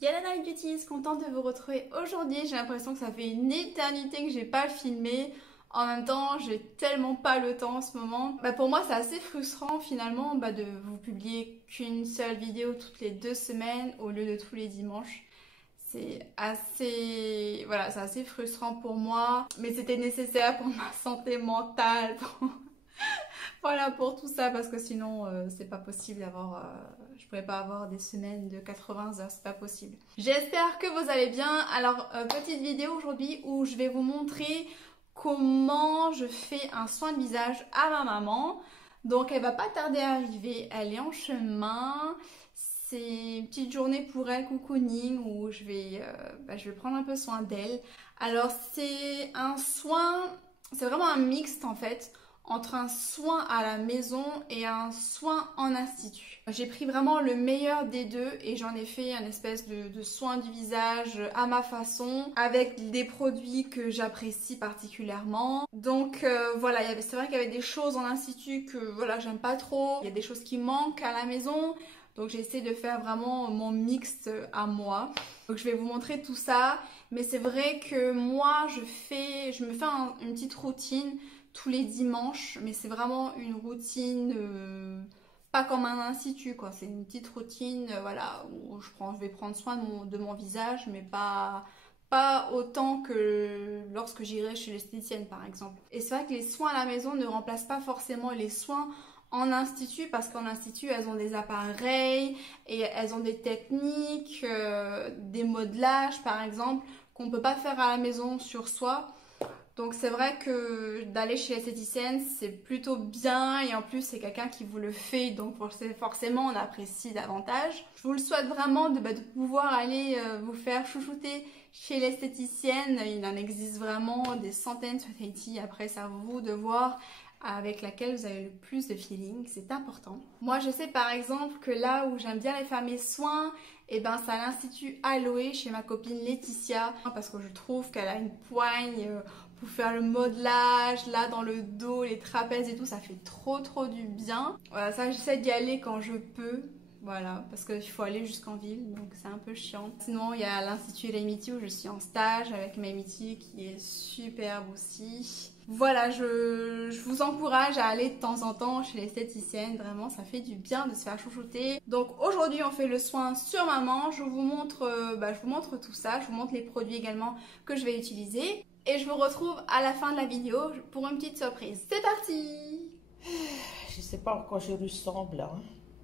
Yalana Beauty, contente de vous retrouver aujourd'hui. J'ai l'impression que ça fait une éternité que j'ai pas filmé. En même temps, j'ai tellement pas le temps en ce moment. Pour moi, c'est assez frustrant finalement de vous publier qu'une seule vidéo toutes les 2 semaines au lieu de tous les dimanches. C'est assez, voilà, c'est assez frustrant pour moi, mais c'était nécessaire pour ma santé mentale, voilà pour tout ça, parce que sinon c'est pas possible d'avoir, je pourrais pas avoir des semaines de 80 heures, c'est pas possible. J'espère que vous allez bien. Alors petite vidéo aujourd'hui où je vais vous montrer comment je fais un soin de visage à ma maman. Donc elle va pas tarder à arriver, elle est en chemin. C'est une petite journée pour elle, cocooning, où je vais prendre un peu soin d'elle. Alors c'est un soin, c'est vraiment un mixte en fait, entre un soin à la maison et un soin en institut. J'ai pris vraiment le meilleur des deux et j'en ai fait un espèce de soin du visage à ma façon, avec des produits que j'apprécie particulièrement. Donc voilà, c'est vrai qu'il y avait des choses en institut que voilà, j'aime pas trop. Il y a des choses qui manquent à la maison. Donc j'ai essayé de faire vraiment mon mix à moi. Donc je vais vous montrer tout ça. Mais c'est vrai que moi je me fais une petite routine tous les dimanches. Mais c'est vraiment une routine pas comme un institut quoi. C'est une petite routine voilà, où je vais prendre soin de mon visage. Mais pas autant que lorsque j'irai chez l'esthéticienne par exemple. Et c'est vrai que les soins à la maison ne remplacent pas forcément les soins en institut, parce qu'en institut elles ont des appareils et elles ont des techniques, des modelages par exemple qu'on ne peut pas faire à la maison sur soi. Donc c'est vrai que d'aller chez l'esthéticienne c'est plutôt bien, et en plus c'est quelqu'un qui vous le fait, donc forcément on apprécie davantage. Je vous le souhaite vraiment de pouvoir aller vous faire chouchouter chez l'esthéticienne. Il en existe vraiment des centaines sur Tahiti. Après c'est à vous de voir avec laquelle vous avez le plus de feeling, c'est important. Moi je sais par exemple que là où j'aime bien aller faire mes soins, c'est à l'Institut Aloe chez ma copine Laetitia, parce que je trouve qu'elle a une poigne pour faire le modelage, là dans le dos, les trapèzes et tout, ça fait trop du bien. Voilà, ça j'essaie d'y aller quand je peux. Voilà, parce qu'il faut aller jusqu'en ville, donc c'est un peu chiant. Sinon, il y a l'Institut Remiti où je suis en stage avec Mamiti qui est superbe aussi. Voilà, je vous encourage à aller de temps en temps chez l'esthéticienne. Vraiment, ça fait du bien de se faire chouchouter. Donc aujourd'hui, on fait le soin sur maman. Je vous montre tout ça. Je vous montre les produits également que je vais utiliser. Et je vous retrouve à la fin de la vidéo pour une petite surprise. C'est parti! Je sais pas à quoi je ressemble. Hein.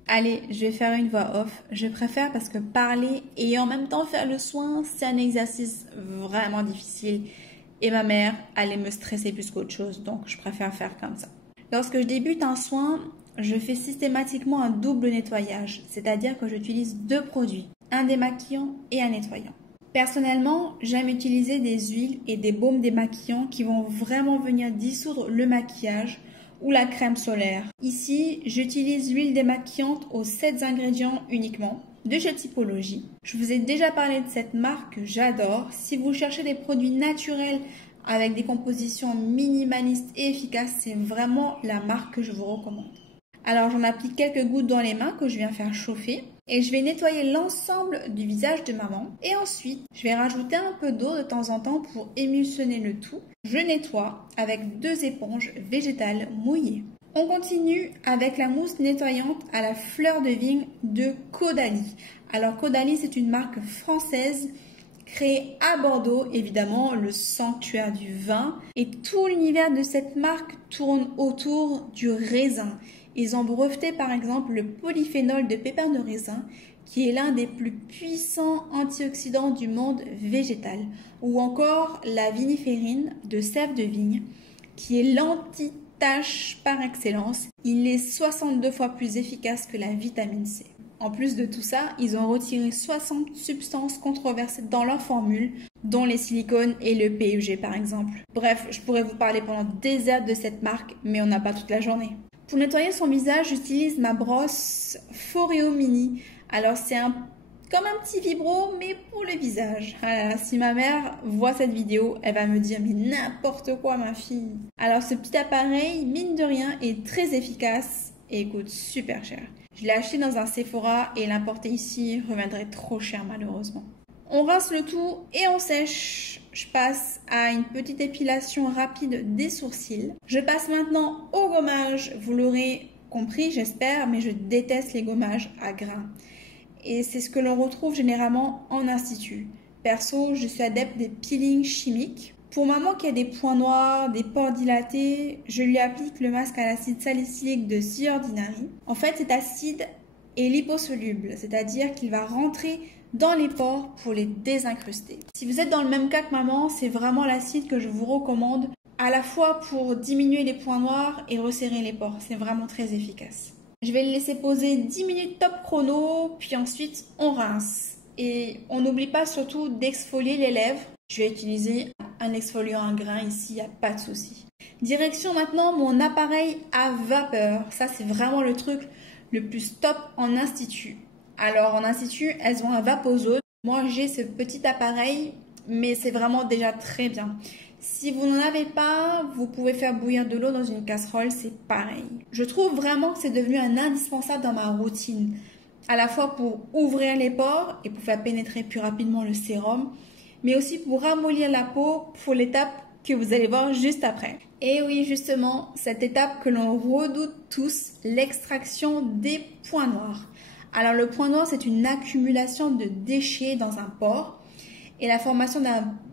Allez, je vais faire une voix off. Je préfère parce que parler et en même temps faire le soin, c'est un exercice vraiment difficile. Et ma mère allait me stresser plus qu'autre chose, donc je préfère faire comme ça. Lorsque je débute un soin, je fais systématiquement un double nettoyage, c'est-à-dire que j'utilise 2 produits, un démaquillant et un nettoyant. Personnellement, j'aime utiliser des huiles et des baumes démaquillants qui vont vraiment venir dissoudre le maquillage ou la crème solaire. Ici, j'utilise l'huile démaquillante aux 7 ingrédients uniquement, de cette typologie. Je vous ai déjà parlé de cette marque que j'adore. Si vous cherchez des produits naturels avec des compositions minimalistes et efficaces, c'est vraiment la marque que je vous recommande. Alors j'en applique quelques gouttes dans les mains que je viens faire chauffer et je vais nettoyer l'ensemble du visage de maman. Et ensuite, je vais rajouter un peu d'eau de temps en temps pour émulsionner le tout. Je nettoie avec 2 éponges végétales mouillées. On continue avec la mousse nettoyante à la fleur de vigne de Caudalie. Alors Caudalie, c'est une marque française créée à Bordeaux, évidemment le sanctuaire du vin. Et tout l'univers de cette marque tourne autour du raisin. Ils ont breveté par exemple le polyphénol de pépins de raisin, qui est l'un des plus puissants antioxydants du monde végétal. Ou encore la viniférine de sève de vigne, qui est l'anti-tache par excellence. Il est 62 fois plus efficace que la vitamine C. En plus de tout ça, ils ont retiré 60 substances controversées dans leur formule, dont les silicones et le PEG par exemple. Bref, je pourrais vous parler pendant des heures de cette marque, mais on n'a pas toute la journée. Pour nettoyer son visage, j'utilise ma brosse Foreo Mini. Alors c'est comme un petit vibro, mais pour le visage. Voilà, si ma mère voit cette vidéo, elle va me dire mais n'importe quoi ma fille. Alors ce petit appareil, mine de rien, est très efficace et coûte super cher. Je l'ai acheté dans un Sephora et l'importer ici reviendrait trop cher malheureusement. On rince le tout et on sèche. Je passe à une petite épilation rapide des sourcils. Je passe maintenant au gommage. Vous l'aurez compris, j'espère, mais je déteste les gommages à grains. Et c'est ce que l'on retrouve généralement en institut. Perso, je suis adepte des peelings chimiques. Pour maman qui a des points noirs, des pores dilatés, je lui applique le masque à l'acide salicylique de The Ordinary. En fait, cet acide est liposoluble, c'est-à-dire qu'il va rentrer dans les pores pour les désincruster. Si vous êtes dans le même cas que maman, c'est vraiment l'acide que je vous recommande, à la fois pour diminuer les points noirs et resserrer les pores. C'est vraiment très efficace. Je vais le laisser poser 10 minutes top chrono, puis ensuite on rince. Et on n'oublie pas surtout d'exfolier les lèvres. Je vais utiliser un exfoliant à grains ici, il n'y a pas de souci. Direction maintenant mon appareil à vapeur. Ça c'est vraiment le truc le plus top en institut. Alors en institut, elles ont un vaposode. Moi j'ai ce petit appareil, mais c'est vraiment déjà très bien. Si vous n'en avez pas, vous pouvez faire bouillir de l'eau dans une casserole, c'est pareil. Je trouve vraiment que c'est devenu un indispensable dans ma routine. À la fois pour ouvrir les pores et pour faire pénétrer plus rapidement le sérum, mais aussi pour ramollir la peau pour l'étape que vous allez voir juste après. Et oui, justement, cette étape que l'on redoute tous, l'extraction des points noirs. Alors le point noir, c'est une accumulation de déchets dans un pore et la formation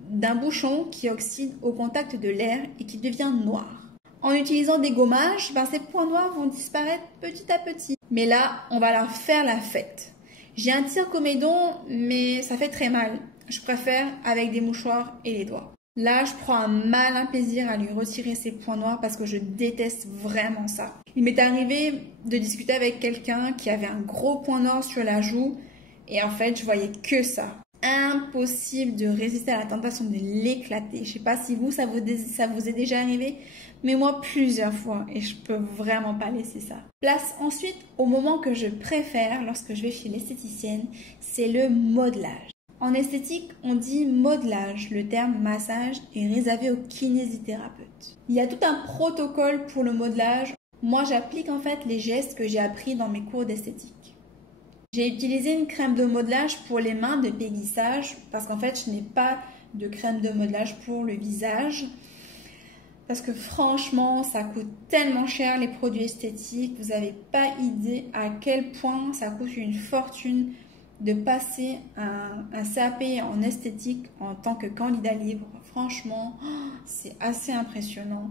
d'un bouchon qui oxyde au contact de l'air et qui devient noir. En utilisant des gommages, ces points noirs vont disparaître petit à petit. Mais là, on va leur faire la fête. J'ai un tire-comédon, mais ça fait très mal. Je préfère avec des mouchoirs et les doigts. Là, je prends un malin plaisir à lui retirer ses points noirs parce que je déteste vraiment ça. Il m'est arrivé de discuter avec quelqu'un qui avait un gros point noir sur la joue et en fait, je voyais que ça. Impossible de résister à la tentation de l'éclater. Je sais pas si ça vous est déjà arrivé, mais moi plusieurs fois et je peux vraiment pas laisser ça. Place ensuite au moment que je préfère lorsque je vais chez l'esthéticienne, c'est le modelage. En esthétique, on dit modelage. Le terme massage est réservé aux kinésithérapeutes. Il y a tout un protocole pour le modelage. Moi, j'applique en fait les gestes que j'ai appris dans mes cours d'esthétique. J'ai utilisé une crème de modelage pour les mains de Peggy Sage parce qu'en fait, je n'ai pas de crème de modelage pour le visage. Parce que franchement, ça coûte tellement cher les produits esthétiques. Vous n'avez pas idée à quel point ça coûte une fortune de passer un CAP en esthétique en tant que candidat libre. Franchement, c'est assez impressionnant.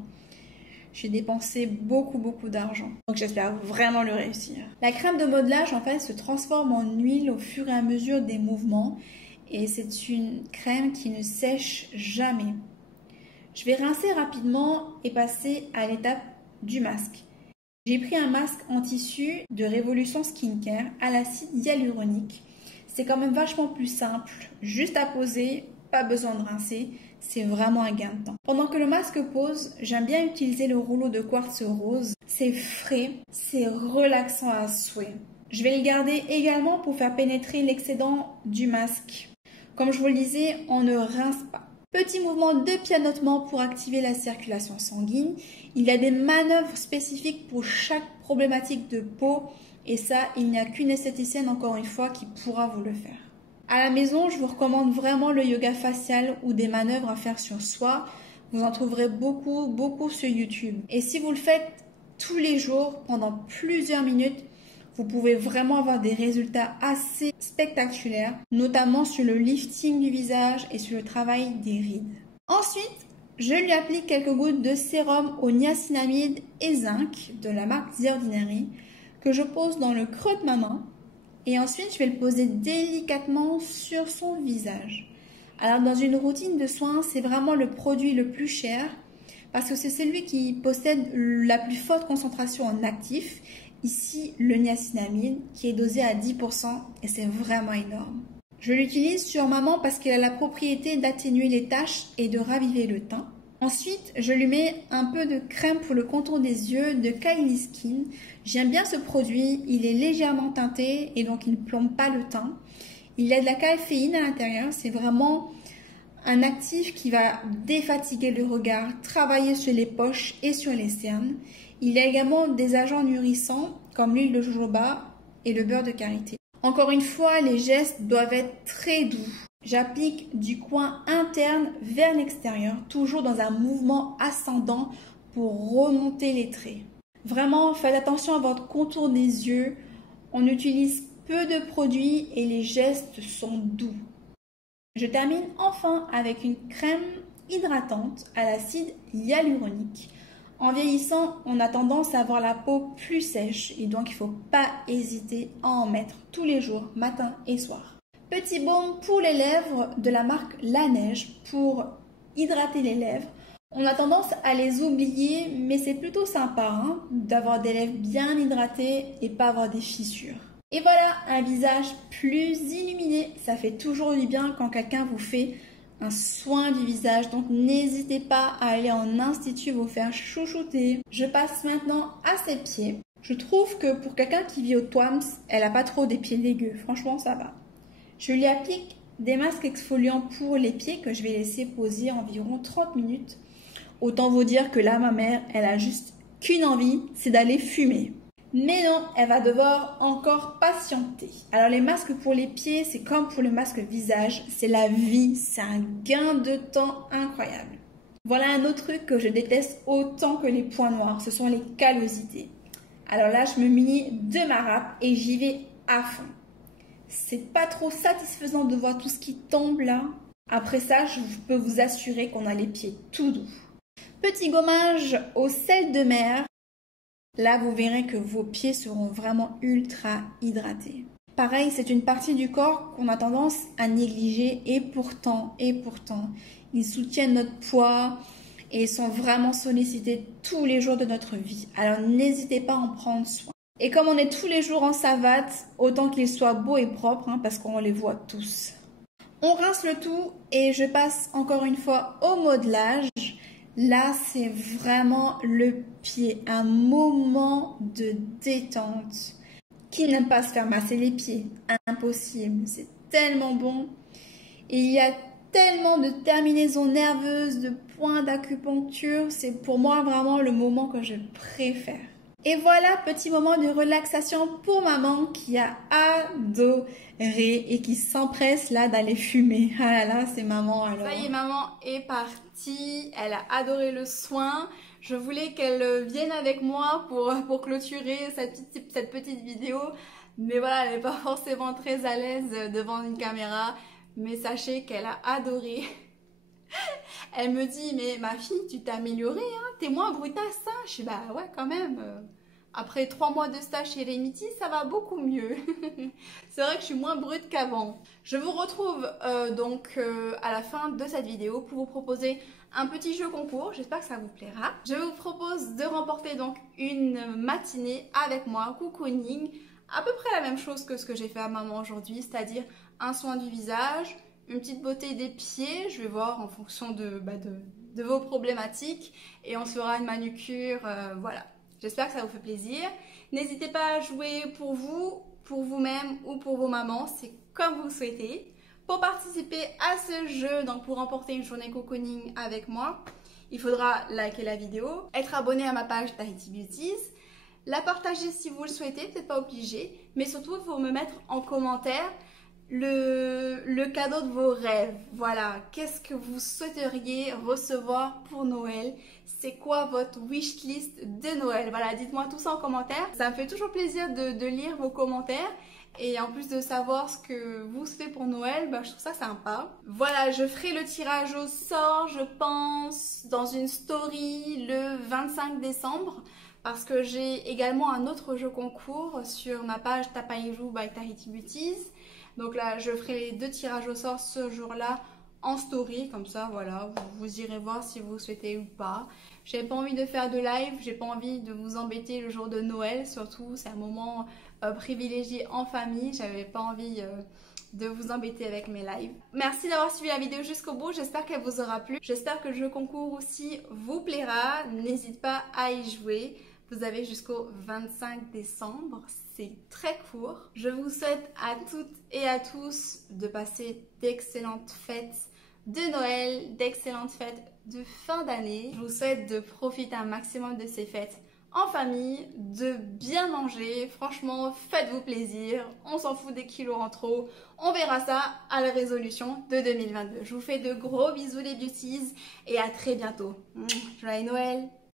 J'ai dépensé beaucoup d'argent. Donc j'espère vraiment le réussir. La crème de modelage en fait se transforme en huile au fur et à mesure des mouvements. Et c'est une crème qui ne sèche jamais. Je vais rincer rapidement et passer à l'étape du masque. J'ai pris un masque en tissu de Révolution Skincare à l'acide hyaluronique. C'est quand même vachement plus simple, juste à poser, pas besoin de rincer, c'est vraiment un gain de temps. Pendant que le masque pose, j'aime bien utiliser le rouleau de quartz rose. C'est frais, c'est relaxant à souhait. Je vais le garder également pour faire pénétrer l'excédent du masque. Comme je vous le disais, on ne rince pas. Petit mouvement de pianotement pour activer la circulation sanguine. Il y a des manœuvres spécifiques pour chaque problématique de peau. Et ça, il n'y a qu'une esthéticienne, encore une fois, qui pourra vous le faire. À la maison, je vous recommande vraiment le yoga facial ou des manœuvres à faire sur soi. Vous en trouverez beaucoup sur YouTube. Et si vous le faites tous les jours, pendant plusieurs minutes, vous pouvez vraiment avoir des résultats assez spectaculaires, notamment sur le lifting du visage et sur le travail des rides. Ensuite, je lui applique quelques gouttes de sérum au niacinamide et zinc de la marque The Ordinary, que je pose dans le creux de ma main et ensuite je vais le poser délicatement sur son visage. Alors dans une routine de soins, c'est vraiment le produit le plus cher parce que c'est celui qui possède la plus forte concentration en actif, ici le niacinamide qui est dosé à 10% et c'est vraiment énorme. Je l'utilise sur maman parce qu'elle a la propriété d'atténuer les taches et de raviver le teint. Ensuite, je lui mets un peu de crème pour le contour des yeux de Kylie Skin. J'aime bien ce produit, il est légèrement teinté et donc il ne plombe pas le teint. Il y a de la caféine à l'intérieur, c'est vraiment un actif qui va défatiguer le regard, travailler sur les poches et sur les cernes. Il y a également des agents nourrissants comme l'huile de jojoba et le beurre de karité. Encore une fois, les gestes doivent être très doux. J'applique du coin interne vers l'extérieur, toujours dans un mouvement ascendant pour remonter les traits. Vraiment, faites attention à votre contour des yeux. On utilise peu de produits et les gestes sont doux. Je termine enfin avec une crème hydratante à l'acide hyaluronique. En vieillissant, on a tendance à avoir la peau plus sèche et donc il ne faut pas hésiter à en mettre tous les jours, matin et soir. Petit baume pour les lèvres de la marque La Neige pour hydrater les lèvres. On a tendance à les oublier, mais c'est plutôt sympa d'avoir des lèvres bien hydratées et pas avoir des fissures. Et voilà, un visage plus illuminé. Ça fait toujours du bien quand quelqu'un vous fait un soin du visage, donc n'hésitez pas à aller en institut vous faire chouchouter. Je passe maintenant à ses pieds. Je trouve que pour quelqu'un qui vit au Twams, elle n'a pas trop des pieds dégueux, franchement ça va. Je lui applique des masques exfoliants pour les pieds que je vais laisser poser environ 30 minutes. Autant vous dire que là, ma mère, elle a juste qu'une envie, c'est d'aller fumer. Mais non, elle va devoir encore patienter. Alors les masques pour les pieds, c'est comme pour le masque visage, c'est la vie, c'est un gain de temps incroyable. Voilà un autre truc que je déteste autant que les points noirs, ce sont les callosités. Alors là, je me munis de ma râpe et j'y vais à fond. C'est pas trop satisfaisant de voir tout ce qui tombe là. Après ça, je peux vous assurer qu'on a les pieds tout doux. Petit gommage au sel de mer. Là, vous verrez que vos pieds seront vraiment ultra hydratés. Pareil, c'est une partie du corps qu'on a tendance à négliger et pourtant, ils soutiennent notre poids et sont vraiment sollicités tous les jours de notre vie. Alors, n'hésitez pas à en prendre soin. Et comme on est tous les jours en savate, autant qu'il soit beau et propre, parce qu'on les voit tous. On rince le tout et je passe encore une fois au modelage. Là, c'est vraiment le pied, un moment de détente. Qui n'aime pas se faire masser les pieds? Impossible, c'est tellement bon. Et il y a tellement de terminaisons nerveuses, de points d'acupuncture. C'est pour moi vraiment le moment que je préfère. Et voilà, petit moment de relaxation pour maman qui a adoré et qui s'empresse là d'aller fumer. Ah là là, c'est maman alors. Ça y est, maman est partie, elle a adoré le soin. Je voulais qu'elle vienne avec moi pour clôturer cette petite vidéo. Mais voilà, elle n'est pas forcément très à l'aise devant une caméra. Mais sachez qu'elle a adoré. Elle me dit, mais ma fille, tu t'es améliorée, t'es moins brutasse, Je suis bah ouais, quand même. Après 3 mois de stage chez Remity, ça va beaucoup mieux. C'est vrai que je suis moins brute qu'avant. Je vous retrouve donc à la fin de cette vidéo pour vous proposer un petit jeu concours. J'espère que ça vous plaira. Je vous propose de remporter donc une matinée avec moi, cocooning. À peu près la même chose que ce que j'ai fait à maman aujourd'hui, c'est-à-dire un soin du visage, une petite beauté des pieds, je vais voir en fonction de vos problématiques, et on se fera une manucure, voilà. J'espère que ça vous fait plaisir. N'hésitez pas à jouer pour vous, pour vous-même ou pour vos mamans, c'est comme vous le souhaitez. Pour participer à ce jeu, donc pour remporter une journée cocooning avec moi, il faudra liker la vidéo, être abonné à ma page Tahiti Beauties, la partager si vous le souhaitez, peut-être pas obligé, mais surtout il faut me mettre en commentaire le cadeau de vos rêves. Voilà, qu'est-ce que vous souhaiteriez recevoir pour Noël? C'est quoi votre wishlist de Noël? Voilà, dites-moi tout ça en commentaire. Ça me fait toujours plaisir de lire vos commentaires. Et en plus de savoir ce que vous souhaitez pour Noël, je trouve ça sympa. Voilà, je ferai le tirage au sort, je pense, dans une story le 25 décembre. Parce que j'ai également un autre jeu concours sur ma page Tapairou by Tahiti Beauties. Donc là, je ferai les 2 tirages au sort ce jour-là en story. Comme ça, voilà, vous irez voir si vous souhaitez ou pas. J'ai pas envie de faire de live, j'ai pas envie de vous embêter le jour de Noël. Surtout, c'est un moment privilégié en famille. J'avais pas envie de vous embêter avec mes lives. Merci d'avoir suivi la vidéo jusqu'au bout. J'espère qu'elle vous aura plu. J'espère que le jeu concours aussi vous plaira. N'hésitez pas à y jouer. Vous avez jusqu'au 25 décembre. C'est très court. Je vous souhaite à toutes et à tous de passer d'excellentes fêtes de Noël, d'excellentes fêtes de fin d'année. Je vous souhaite de profiter un maximum de ces fêtes en famille, de bien manger. Franchement, faites-vous plaisir. On s'en fout des kilos en trop. On verra ça à la résolution de 2022. Je vous fais de gros bisous les beauties et à très bientôt. Joyeux Noël!